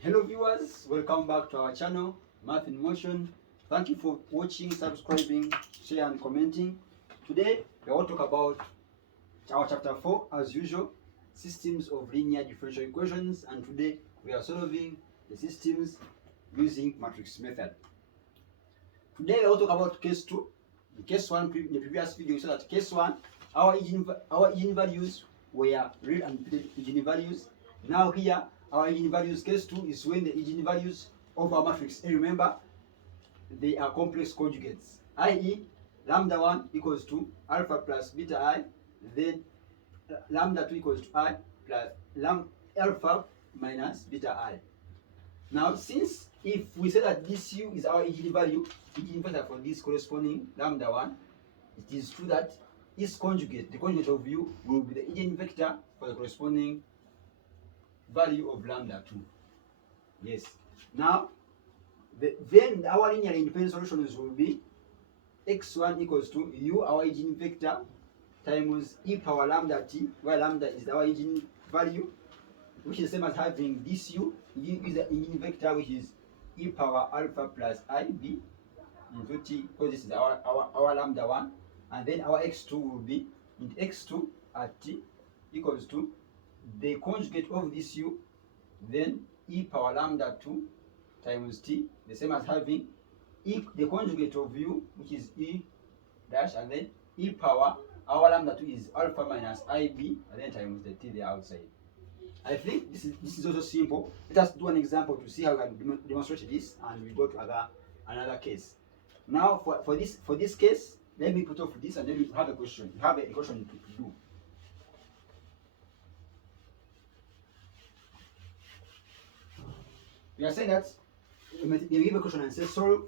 Hello viewers, welcome back to our channel, Math in Motion. Thank you for watching, subscribing, share and commenting. Today we will talk about our chapter 4 as usual, systems of linear differential equations, and today we are solving the systems using matrix method. Today we will talk about case 2. In case 1, in the previous video we saw that case 1, our eigenvalues were real and repeated eigenvalues. Now here our eigenvalues case 2 is when the eigenvalues of our matrix A, remember, they are complex conjugates, i.e. lambda 1 equals to alpha plus beta I, then lambda 2 equals to I plus alpha minus beta I. Now since if we say that this U is our eigenvalue for this corresponding lambda 1, it is true that its conjugate, the conjugate of U, will be the eigenvector for the corresponding value of lambda 2. Yes. Now, then our linear independent solutions will be x1 equals to U, our eigenvector, times e power lambda t, where lambda is our eigenvalue, which is the same as having this U is the eigenvector, which is e power alpha plus ib into t, because this is our lambda 1, and then our x2 will be into x2 at t equals to the conjugate of this U, then e power lambda 2 times t, the same as having the conjugate of U, which is e dash, and then e power, our lambda 2 is alpha minus ib, and then times the t there outside. I think this is also simple. Let us do an example to see how we can demonstrate this, and we go to another case. Now for this case, let me put off this and then we have a question. We have a question to do. We are saying that they give a question and say solve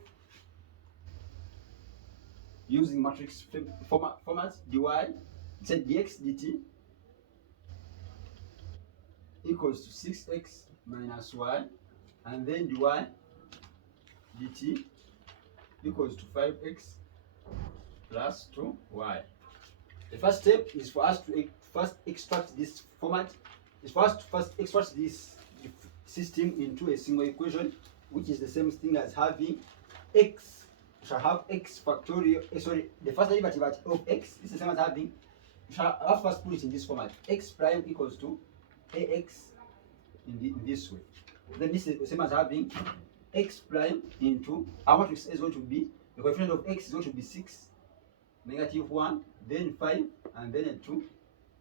using matrix format dy, it said dx dt equals to 6x minus y, and then dy dt equals to 5x plus 2y. The first step is for us to first extract this format, is for us to first extract this system into a single equation, which is the same thing as having x, we shall have x factorial, the first derivative of x is the same as having, we shall have first put it in this format, x prime equals to ax in this way. Then this is the same as having x prime into, our matrix is going to be, the coefficient of x is going to be 6, negative 1, then 5, and then a 2,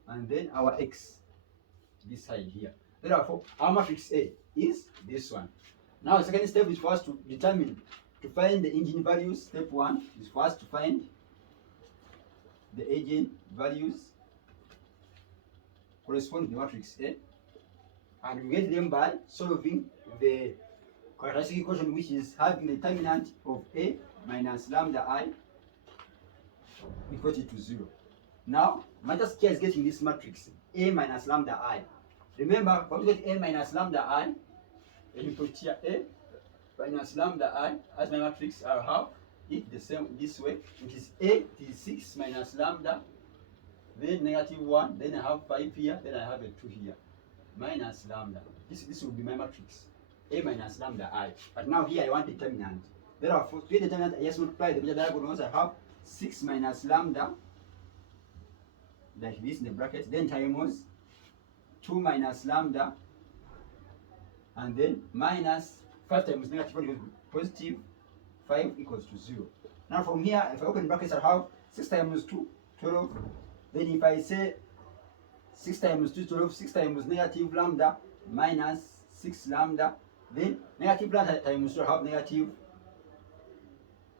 and then our x, this side here. Therefore, our matrix A is this one. Now, the second step is for us to find the eigenvalues. Step 1 is for us to find the eigenvalues corresponding to the matrix A, and we get them by solving the characteristic equation, which is having the determinant of A minus lambda I equal to 0. Now, my task here is getting this matrix A minus lambda I. Remember, when we get A minus lambda I, let me put here A minus lambda I as my matrix. I'll have it the same this way, which is A is 6 minus lambda, then negative 1, then I have 5 here, then I have a 2 here, minus lambda. This will be my matrix, A minus lambda I. But now here I want determinant. Therefore, to get determinant, I just multiply the diagonals. I have 6 minus lambda, like this in the bracket, then times 2 minus lambda, and then minus 5 times negative 1 equals positive 5 equals to 0. Now from here, if I open brackets, I have 6 times 2, 12. Then if I say 6 times 2, 12, 6 times negative lambda minus 6 lambda, then negative lambda times 2, I have negative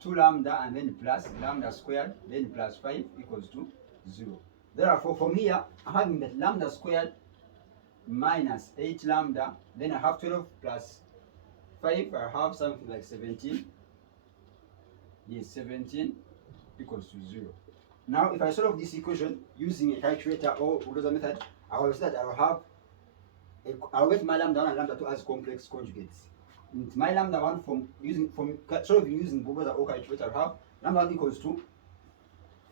2 lambda, and then plus lambda squared, then plus 5 equals to 0. Therefore, from here, I'm having that lambda squared minus 8 lambda, then I have 12 plus 5, I have something like 17. Yes, 17 equals to 0. Now, if I solve this equation using a calculator or Bulldozer method, I will say that I will get my lambda 1 and lambda 2 as complex conjugates. And my lambda 1 solving using Bulldozer or calculator, I have lambda 1 equals to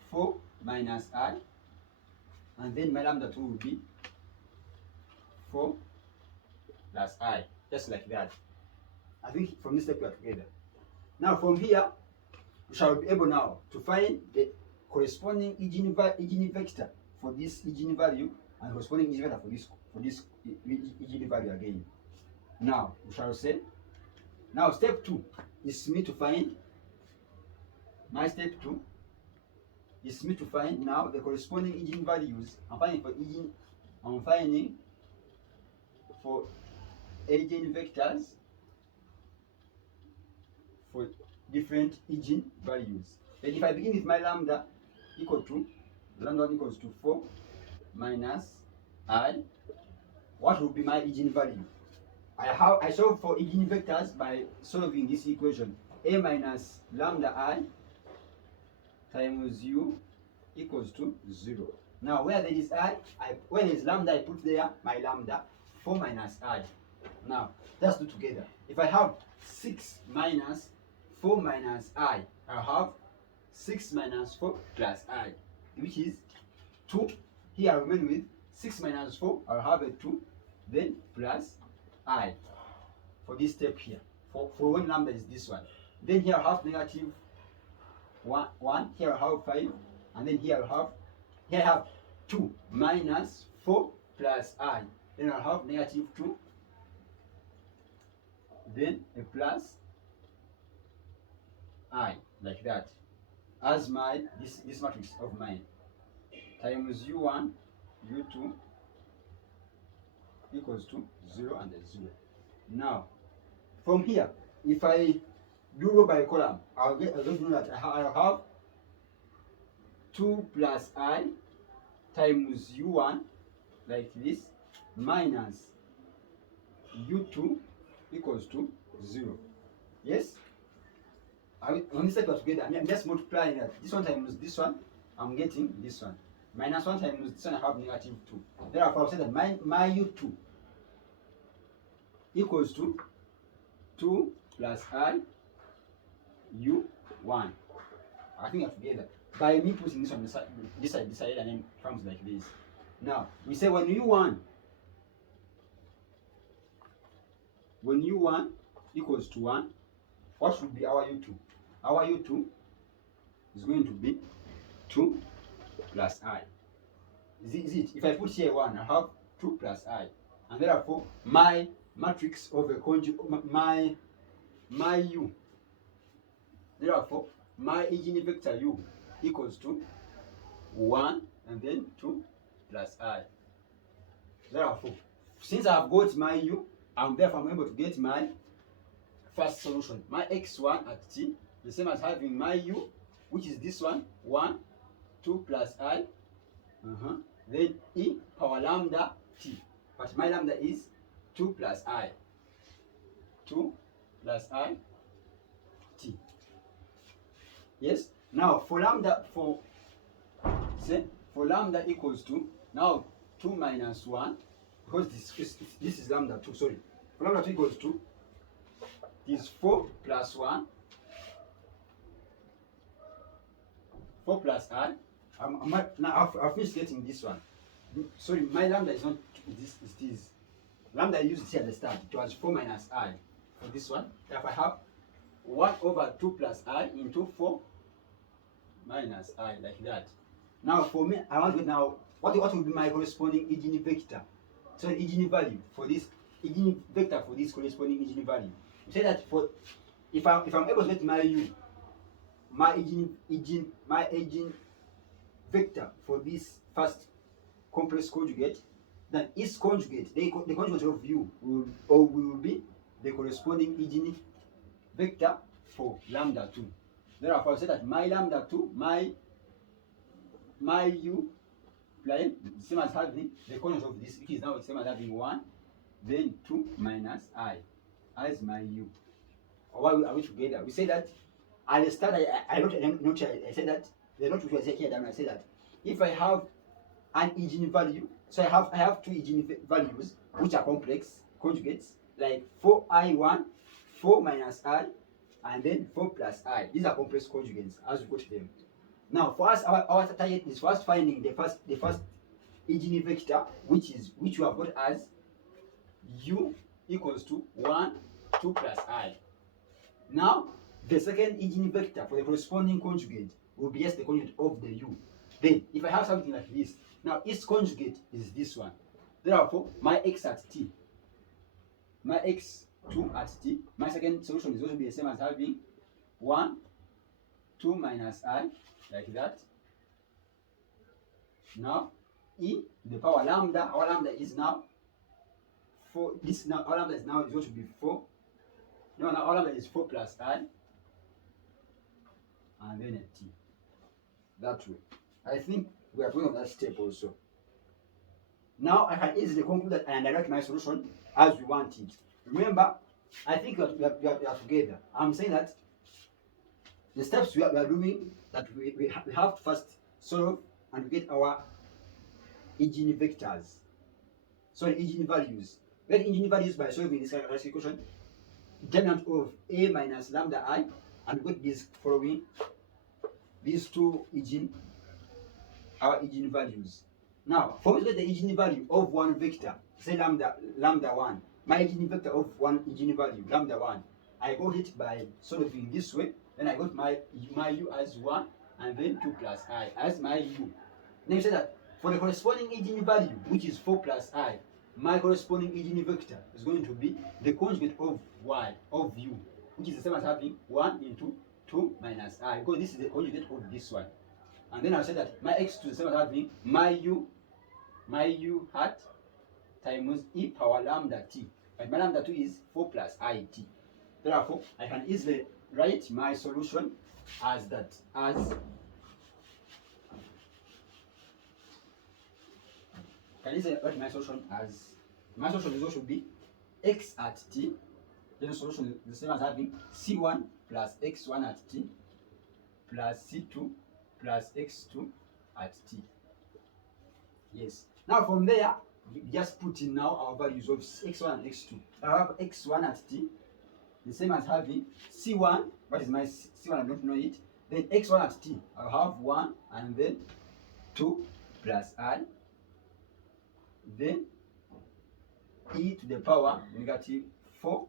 4 minus I, and then my lambda 2 will be 4 plus I. just like that. I think from this step we are together. Now from here, we shall be able now to find the corresponding eigenvector for this eigenvalue and corresponding eigenvector for this eigenvalue again. Now we shall say, now step 2 is me to find my step 2 is me to find now the corresponding eigenvalues. I'm finding for eigenvectors for different eigenvalues. Then if I begin with my lambda equal to lambda 1 equals to 4 minus I, what will be my eigenvalue? I solve for eigenvectors by solving this equation: a minus lambda I times u equals to 0. Now where there is where there is lambda, I put there my lambda 4 minus I. Now let's do together. If I have 6 minus 4 minus I have 6 minus 4 plus I, which is 2. Here I remain with 6 minus 4, I'll have a 2, then plus I for this step here. For when lambda is this one. Then here I have negative 1, here I have 5, and then here I have 2 minus 4 plus I. Then I have negative 2, then a plus I, like that, as my this matrix of mine, times u1 u2 equals to 0 and 0. Now from here, if I do row by column, I'll get to know that I'll have 2 plus I times u1 like this minus u2 equals to 0. Yes? On this step together, I'm just multiplying that. This one times this one, I'm getting this one. Minus 1 times this one, I have negative 2. Therefore, I'll say that my u2 equals to 2 plus I u1. I think that's together. By me putting this on the side, this side, and then it comes like this. Now, we say when u1 equals to 1, what should be our u2? Our u2 is going to be 2 plus I. Is it? If I put here 1, I have 2 plus I. And therefore, my matrix of a conjugate, my u, therefore, my eigenvector u equals to 1 and then 2 plus I. Therefore, since I have got my u, I'm able to get my first solution. My x1 at t, the same as having my u, which is this one, 1, 2 plus I, then e power lambda t. But my lambda is 2 plus I. 2 plus I t. Yes? Now for lambda equals to now 2 minus 1, because this is lambda 2, sorry. For lambda 2 equals to is 4 plus 1. 4 plus I. Now I've finished getting this one. Sorry, my lambda is not this, it is. Lambda I used here at the start. It was 4 minus I for this one. Therefore, I have 1 over 2 plus I into 4 minus I, like that. Now for me, I want to now what will be my corresponding eigenvector? So eigenvalue for this eigenvector for this corresponding eigenvalue. We say that for if I'm able to get my u, my eigenvector for this first complex conjugate, then its conjugate, the conjugate of u will be the corresponding eigenvector for lambda 2. Therefore, I say that my lambda 2, my u prime, same as having the conjugate of this, which is now the same as having 1, then 2 minus I as my u. Or why are we together? We say that at the start, I said that the note which I said here, then I say that if I have an eigenvalue, so I have two eigenvalues which are complex conjugates, like 4i1, 4 minus I, and then 4 plus I. These are complex conjugates as we go to them. Now for us, our target is first finding the first eigenvector, which we have got as u equals to 1, 2 plus I. Now, the second eigenvector for the corresponding conjugate will be just the conjugate of the u. Then, if I have something like this, now its conjugate is this one. Therefore, my x at t, my x2 at t, my second solution is going to be the same as having 1, 2 minus I, like that. Now, e to the power lambda, our lambda is now 4, this now, our lambda is now is going to be 4. No, now our lambda is 4 plus I, and then a t. That way. I think we are going on that step also. Now I can easily conclude that and direct my solution as we want it. Remember, I think we are together. I'm saying that the steps we are doing, that we have to first solve and get our eigenvectors. Sorry, eigenvalues. We get eigenvalues by solving this characteristic equation, determinant of a minus lambda I, and we got these following, these two our eigenvalues. Now, for me to get the eigenvalue of one vector, say lambda 1, my eigenvector of one eigenvalue, lambda 1, I got it by solving this way. Then I got my u as 1, and then 2 plus I as my u. Then you say that for the corresponding eigenvalue, which is 4 plus I, my corresponding eigenvector is going to be the conjugate of y, of u, which is the same as having 1 into 2 minus I, because this is the conjugate of this one. And then I'll say that my x2 is the same as having my u hat times e power lambda t. But my lambda 2 is 4 plus I t. Therefore, I can easily write my solution as that, my solution is should be x at t. Then the solution is the same as having c1 plus x1 at t plus c2 plus x2 at t. Yes. Now from there, we just put in now our values of x1 and x2. I have x1 at t, the same as having c1, what is my c1, I don't know it. Then x1 at t, I'll have 1 and then 2 plus I. Then e to the power negative 4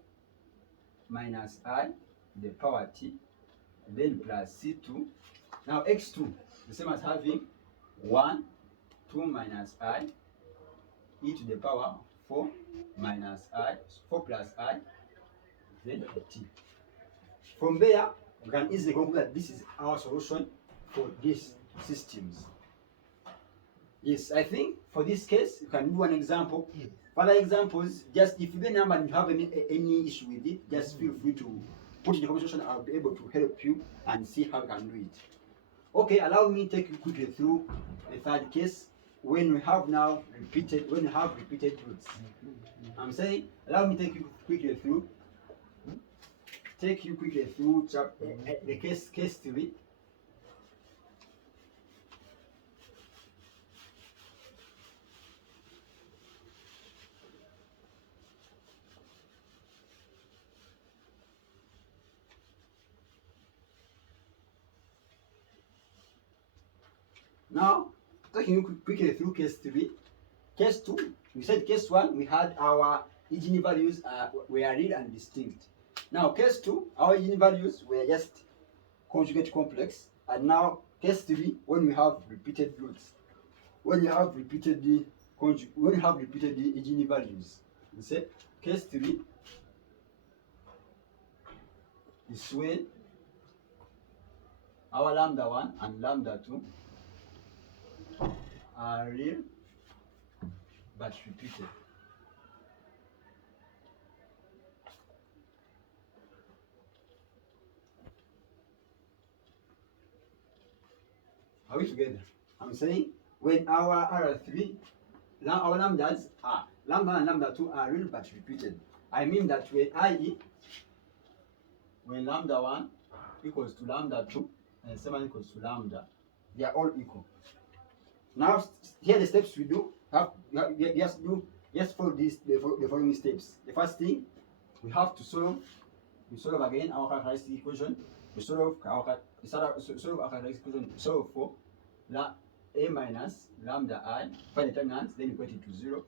minus I to the power t, then plus c2. Now x2, the same as having 1, 2 minus I, e to the power 4 minus I, 4 plus I, then t. From there, we can easily conclude that this is our solution for these systems. Yes, I think for this case, you can do an example. For other examples, just if you get a number and you have any issue with it, just feel free to put in the comment section. I'll be able to help you and see how you can do it. Okay, allow me to take you quickly through the third case when we have repeated roots. I'm saying, allow me to take you quickly through the case 3. Now, taking you quickly through case 3. Case 2, we said case 1, we had our eigenvalues were real and distinct. Now, case 2, our eigenvalues were just conjugate complex. And now, case 3, when we have repeated roots, when you have repeated the eigenvalues, we say case 3 is when our lambda 1 and lambda 2 are real but repeated. Are we together? I'm saying when our R3, our lambdas are lambda and lambda 2 are real but repeated. I mean that when lambda 1 equals to lambda 2 and 7 equals to lambda, they are all equal. Now, here are the steps we do. Just follow the following steps. The first thing, we have to solve. We solve again our characteristic equation. We solve our characteristic equation. Solve for a minus lambda I. Find the determinants, then equate it to 0.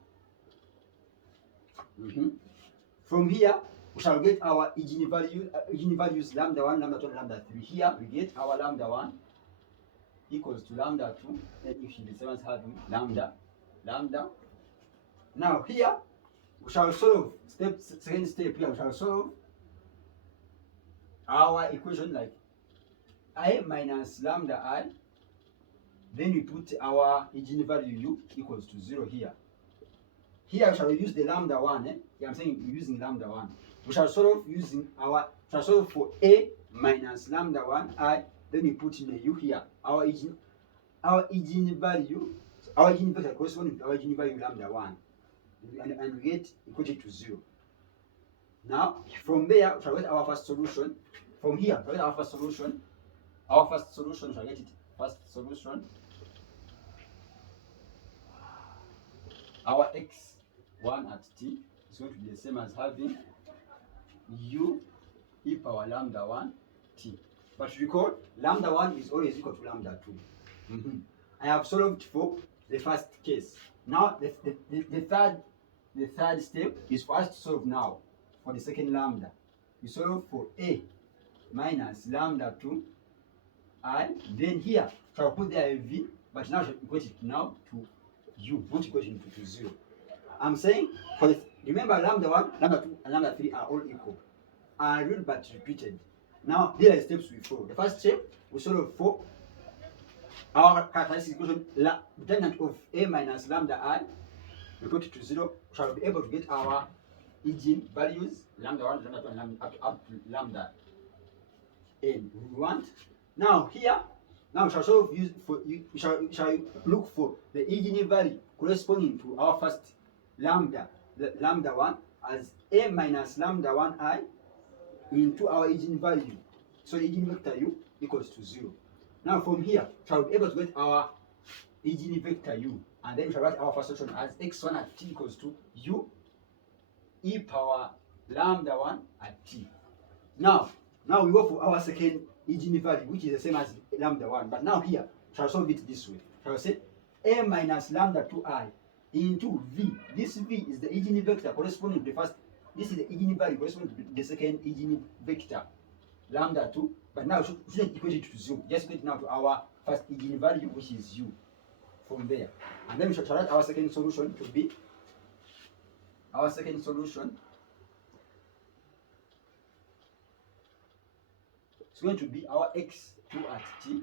From here, we shall get our eigenvalues lambda 1, lambda 2, and lambda 3. Here we get our lambda 1 equals to lambda 2, and if the same as having lambda. Now here we shall solve second step here, we shall solve our equation like I minus lambda I. Then we put our eigenvalue u equals to 0 here. Here we shall use the lambda 1. Yeah, I'm saying we're using lambda 1. We shall solve for a minus lambda 1 I. Then we put in a u here. Our eigenvalue corresponding to our eigenvalue lambda 1. And we get equated to 0. Now from there we shall get our first solution. From here we shall get our first solution. Our first solution, shall get it. First solution. Our x1 at t is going to be the same as having u e power lambda 1 t. But recall, lambda 1 is always equal to lambda 2. I have solved for the first case. Now the third step is for us to solve now for the second lambda. We solve for a minus lambda 2 I. Then here shall put there a v, but now shall equate it now to u, not equate it to 0. I'm saying for this, remember lambda 1, lambda 2, and lambda 3 are all equal. Are real but repeated. Now these are the steps we follow. The first step we solve for our characteristic equation determinant of a minus lambda I. We put it to 0. We shall be able to get our eigenvalues lambda 1, lambda 2, and up to lambda n we want. Now here, now we shall solve we shall look for the eigenvalue corresponding to our first lambda, the lambda 1, as a minus lambda 1 I into our eigenvalue. So the eigenvector u equals to 0. Now from here, shall be able to get our eigenvector u, and then we shall write our first solution as x1 at t equals to u e power lambda 1 at t. Now we go for our second eigenvalue, which is the same as lambda 1. But now here, shall solve it this way. Shall say a minus lambda 2I into v. This v is the eigenvector corresponding to the first. This is the eigenvalue corresponding to the second eigenvector, lambda 2. But now we shouldn't equate it to 0. Just equate it now to our first eigenvalue, which is u. From there. And then we shall write our second solution to be our second solution. It's going to be our x2 at t.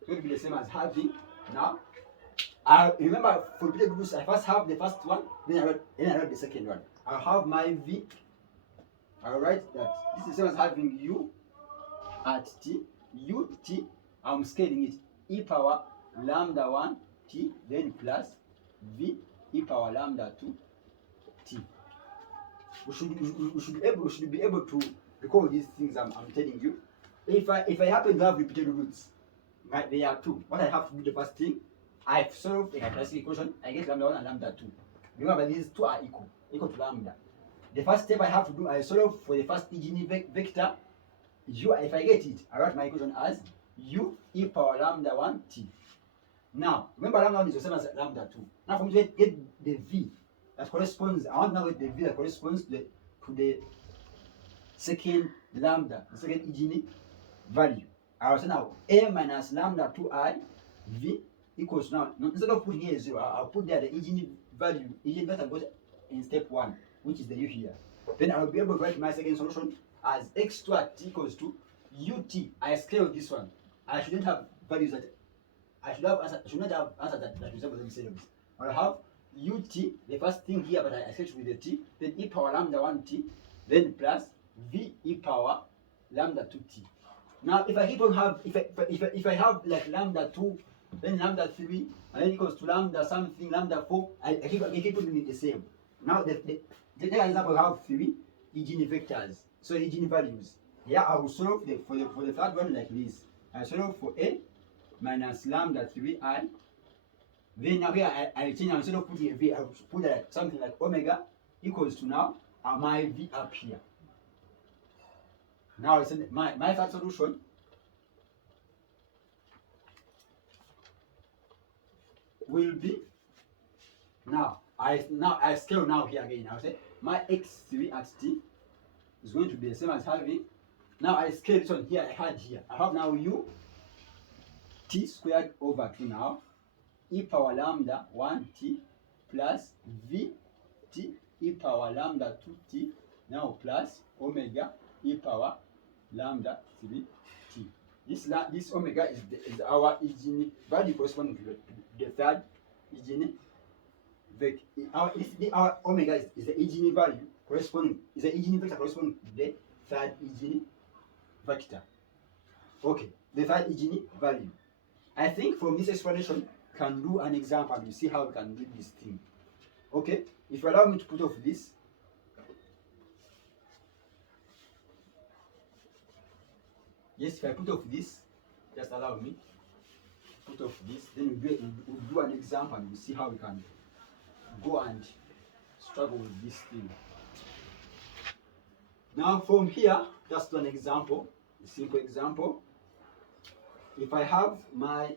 It's going to be the same as having now. I remember for repeated groups, I first have the first one, then I write the second one. I'll have my v. I'll write that this is the same as having u at t. U t. I'm scaling it e power lambda 1 t, then plus v e power lambda 2 t. We should be able to recall these things I'm telling you. If I happen to have repeated roots, right, there are two. What I have to do, the first thing, I've solved a characteristic equation. I get lambda 1 and lambda 2. Remember, these two are equal to lambda. The first step I have to do, I solve for the first eigenvector u. If I get it, I write my equation as u e power lambda 1 t. Now, remember lambda 1 is the same as lambda 2. Now, for me to get the v that corresponds, I want now get the v that corresponds to the second lambda, the second eigenvalue. I will say now a minus lambda 2I v equals now, instead of putting here 0, I'll put there the eigenvector goes in step 1, which is the u here. Then I will be able to write my second solution as x2 at t equals to ut. I scale this one. I shouldn't have values that I should not have answered that resemble themselves. I'll have ut, the first thing here, but I sketch with the t, then e power lambda 1 t, then plus v e power lambda 2 t. Now if I keep on have if I have like lambda 2, then lambda 3, and then equals to lambda something, lambda 4, I keep on doing it the same. Now the example, I have 3 eigenvectors, so eigenvalues. Here I will solve for the third one like this. I solve for a minus lambda 3I. Then now here I change, instead of putting a v, I will put something like omega equals to now my v up here. Now it's my third solution will be now I scale now here again. I'll say my x3 at t is going to be the same as having, now I scale this one here, I had here. I have now u t squared over 2 now, e power lambda 1t plus v t e power lambda 2t now plus omega e power lambda 3t. This omega is our eigen value corresponding to the third eigen vector. Our omega is the eigen value corresponding, is the eigen vector corresponding to the third eigen vector. Okay, the third eigen value. I think from this explanation can do an example and you see how we can do this thing. Okay, if you allow me to put off this, yes, if I put off this, just allow me put off this, then we'll do an example and we'll see how we can go and struggle with this thing. Now from here, just an example, a simple example. If I have my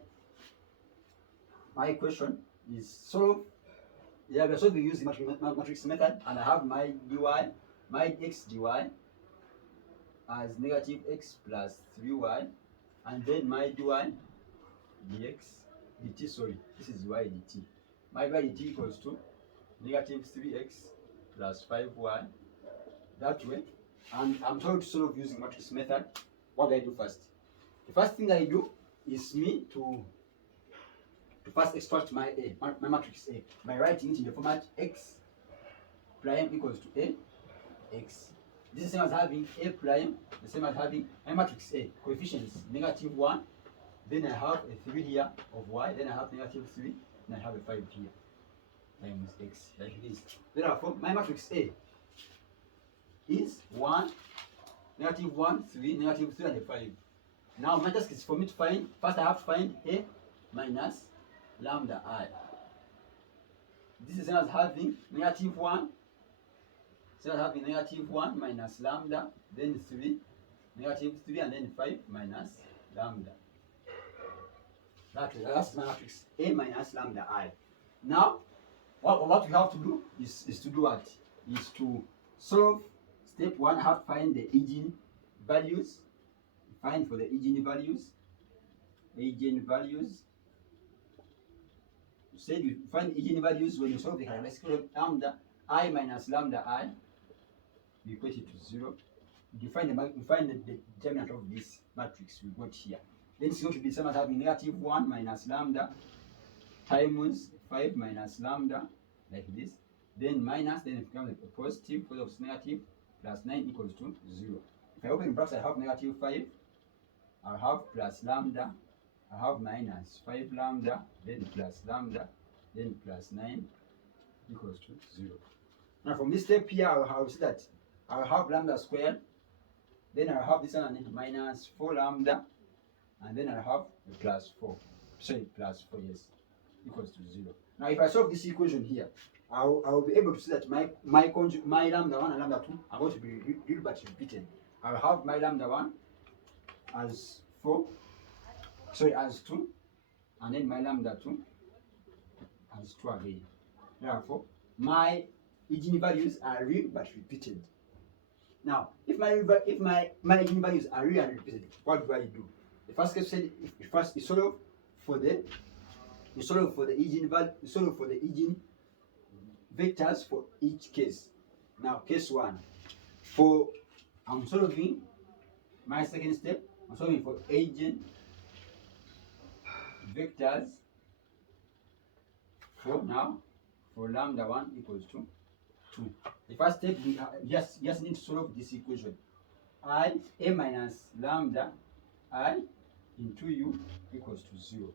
equation is solved, yeah, we're solving using matrix method, and I have my dy, my x dy as negative x plus 3y, and then my dy dx dt, sorry, this is y dt. My y dt equals to negative 3x plus 5y, that way. And I'm told to solve using matrix method. What do I do first? The first thing I do is me to first extract my A, my matrix A, by writing it in the format x prime equals to A x. This is the same as having A prime, the same as having my matrix A, coefficients negative 1, then I have a 3 here of y, then I have negative 3, and I have a 5 here, times x, like this. Therefore, my matrix A is 1, negative 1, 3, negative 3, and a 5. Now my task is for me to find, first I have to find A minus lambda I. This is the same as having negative 1, so having negative 1 minus lambda, then 3, negative 3, and then 5 minus lambda. That's my matrix A minus lambda I. Now, what we have to do is to do what? Is to solve step 1, have to find the eigen values. Find for the eigen values. Eigen values. You said you find eigen values when you solve the characteristic lambda I minus lambda I. You equate it to 0. You find the determinant of this matrix we got here. Then it's going to be the same as having negative 1 minus lambda times 5 minus lambda, like this. Then minus, then it becomes a positive because of negative, plus 9 equals to 0. If I open brackets, I have negative 5, I have plus lambda, I have minus 5 lambda, then plus lambda, then plus 9 equals to 0. Now from this step here, I will see that I will have lambda squared, then I will have this one and minus 4 lambda, and then I have a plus 4. Sorry, plus 4, yes, equals to 0. Now if I solve this equation here, I will be able to see that my lambda 1 and lambda 2 are going to be real but repeated. I will have my lambda 1 as 4, sorry, as 2, and then my lambda 2 as 2 again. Therefore, my eigenvalues are real but repeated. Now, if my eigenvalues are real and repeated, what do I do? The first step said, first you solve for the eigenvalue, you solve for the eigen vectors for each case. Now, case 1, I'm solving my second step. I'm solving for eigen vectors for lambda 1 equals to 2. The first step, we just need to solve this equation. A minus lambda I into u equals to 0.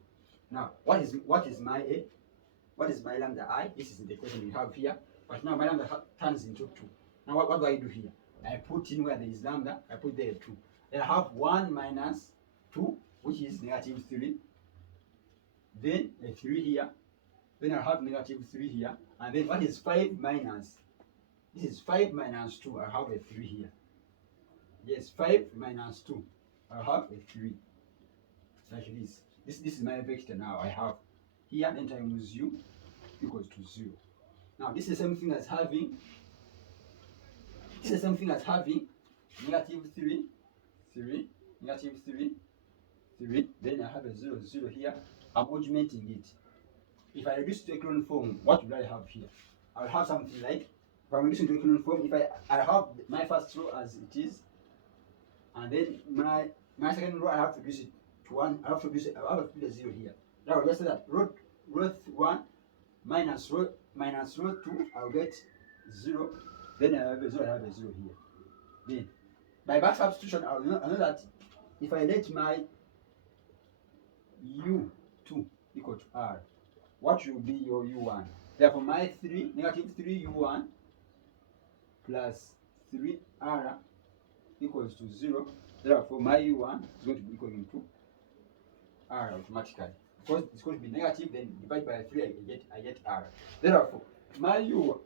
Now, what is my A? What is my lambda I? This is the equation we have here. But now my lambda turns into 2. Now what do I do here? I put in where there is lambda, I put there 2. Then I have 1 minus 2, which is negative 3. Then a 3 here. Then I have negative 3 here. And then what is 5 minus? This is 5 minus 2. I have a 3 here. Yes, 5 minus 2. I have a 3. Like this. This is my vector now. I have here, then times u equals to 0. Now this is the same thing as having This is the same thing as having negative 3, 3, negative 3, 3. Then I have a 0, 0 here. I'm augmenting it. If I reduce to echelon form, what will I have here? I'll have something like, if I'm reducing to echelon form, if I have my first row as it is, and then my second row I have to reduce it to 1. I have to reduce it. I have to put a 0 here. Now just say that row 1 minus row 2, I'll get 0. Then I have a 0. I have a 0 here. Then by back substitution, I know that if I let my u2 equal to r, what will be your u1? Therefore, my negative 3u1 plus 3r equals to 0. Therefore, my u1 is going to be equal to r automatically. Because it's going to be negative, then divide by 3, I get r. Therefore, my u1,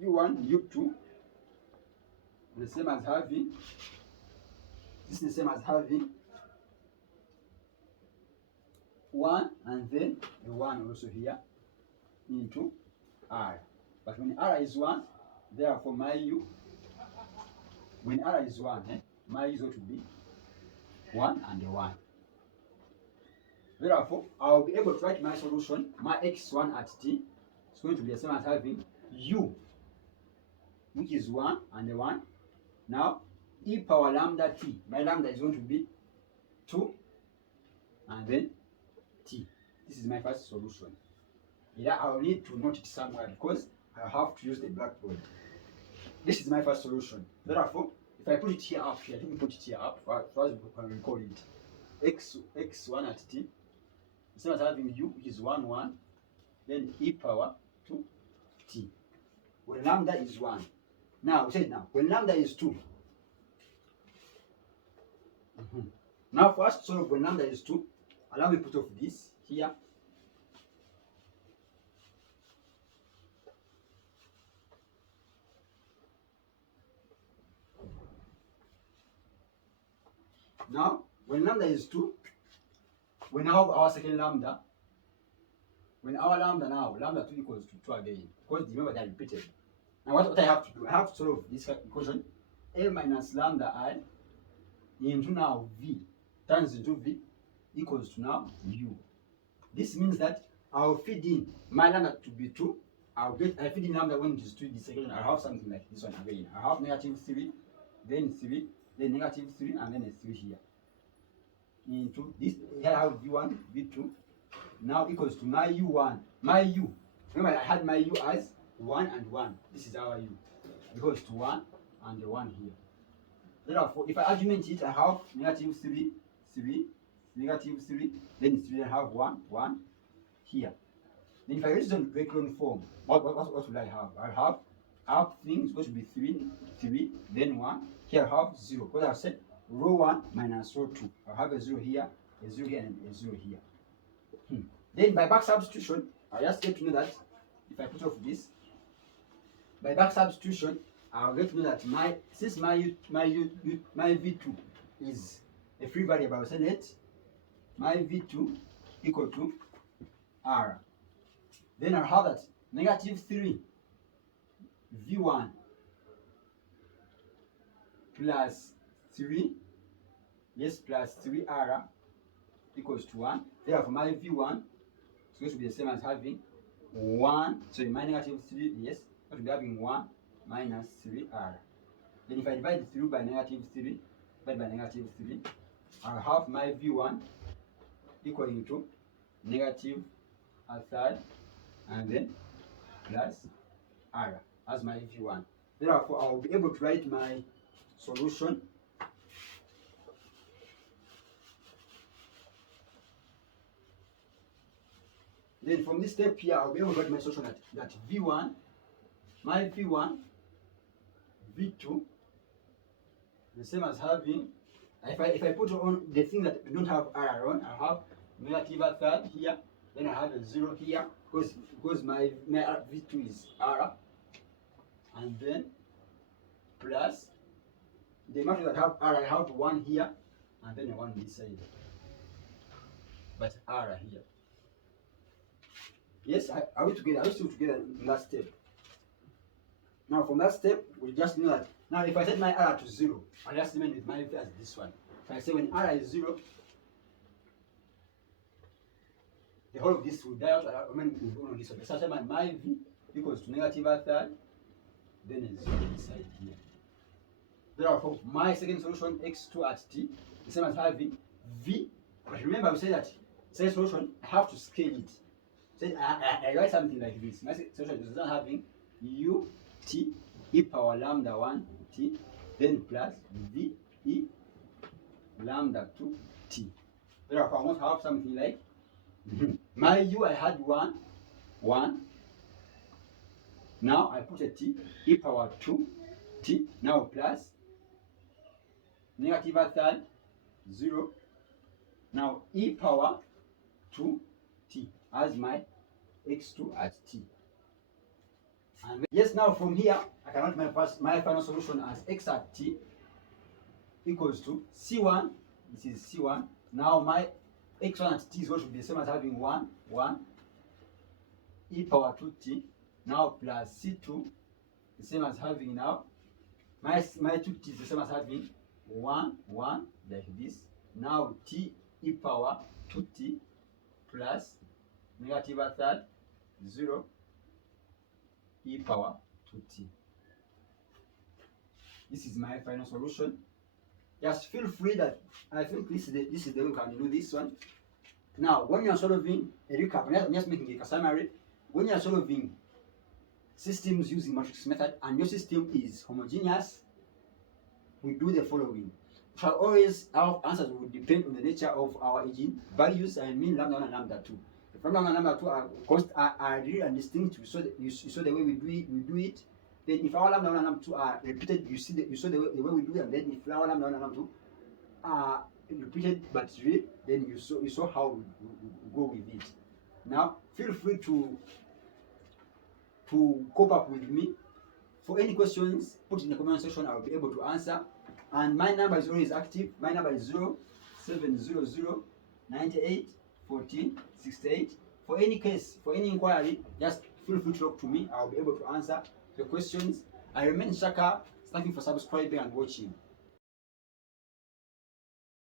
u2 is the same as having, this is the same as having 1 and then a 1 also here into r. But when r is 1, therefore my u, when r is 1, my u is going to be 1 and a 1. Therefore, I'll be able to write my solution, my x1 at t is going to be the same as having u, which is 1 and a 1. Now, e power lambda t, my lambda is going to be 2 and then t. This is my first solution. Yeah, I'll need to note it somewhere because I have to use the blackboard. This is my first solution. Therefore, if I put it here up here, let me put it here up, first we can record it. x1 at t, instead of having u, which is 1, 1, then e power 2 t. When lambda is 1. Now, we said now, when lambda is 2. Now, first solve when lambda is 2. Allow me to put off this here. Now, when lambda is 2, we now have our second lambda. When our lambda now, lambda 2 equals to 2 again, because remember they are repeated. Now what I have to do, I have to solve this equation, a minus lambda I into now v turns into v equals to now u. This means that I'll feed in my lambda to be 2. I feed in lambda when it is 2 this second. I have something like this one again. I have negative 3, then 3, then negative 3, and then a 3 here. Into this, here I have v1, v2, now equals to my u1. My u, remember I had my u as 1 and 1. This is our u. Equals to 1 and the 1 here. Therefore, if I argument it, I have negative 3, 3, negative 3, then 3, I have 1, 1 here. Then if I use the echelon form, what will I have? I have up things going to be 3, 3, then 1. Here I have 0. Because I said row 1 minus row 2. I have a 0 here, a 0 here, and a 0 here. Then by back substitution, I just get to know that if I put off this, by back substitution, I'll get to know that since my v2 is a free variable, I'll say let my v2 equal to r. Then I'll have that negative 3 v1 plus 3, yes, plus 3r equals to 1. Therefore, my v1 is going to be the same as having 1. So my negative 3, yes, going to be having 1 minus 3r. Then if I divide through by negative 3, divide by negative 3, I'll have my v1 equaling to negative a third and then plus r as my v1. Therefore, I'll be able to write my solution. Then from this step here, I'll be able to write my solution that v1, my v1, v2, the same as having, if I put on the thing that we don't have r on, I have negative a third here, then I have a 0 here, because my v2 is r, and then plus the matrix that have r, I have 1 here, and then a 1 this side, but r here. Yes, are we together? Are we still together in that step? Now from that step, we just know that Now if I set my R to 0, I'll just remain with my V as this one. If I say when R is 0, the whole of this will die out, I remain on this one. So I say my V equals to negative a third, then a 0 inside here. Therefore, my second solution, x2 at t, the same as having V. But remember, we said that second solution, I have to scale it. So I write something like this. My second solution is not having u t e power lambda 1 t, then plus v e lambda 2 t. Therefore, I want to have something like my u, I had 1. Now I put a t e power 2 t, now plus negative a third 0, now e power 2 t as my x2 at t. And yes, now from here I can write my final solution as x at t equals to c1. This is c1. Now my x1 at t is going to be the same as having 1 e power 2t, now plus c2, the same as having now my 2t is the same as having 1 like this. Now t e power 2t plus negative a third 0 e power 2t. This is my final solution. Just feel free that I think this is the way we can do this one. Now, when you are solving a recap, I'm just making a summary. When you are solving systems using matrix method and your system is homogeneous, we do the following. Shall always our answers will depend on the nature of our eigenvalues, I mean lambda 1 and lambda 2. If lambda 1 and lambda 2 are real and distinct, you saw the way we do it. Then if our lambda 1 and lambda 2 are repeated, you saw the way we do it. And then if our lambda 1 and lambda 2 are repeated but real, then you saw how we go with it. Now feel free to cope up with me. For any questions, put in the comment section. I will be able to answer. And my number is always active. My number is 0700 98 14 68. For any case, for any inquiry, just feel free to talk to me. I will be able to answer the questions. I remain Shaka. Thank you for subscribing and watching.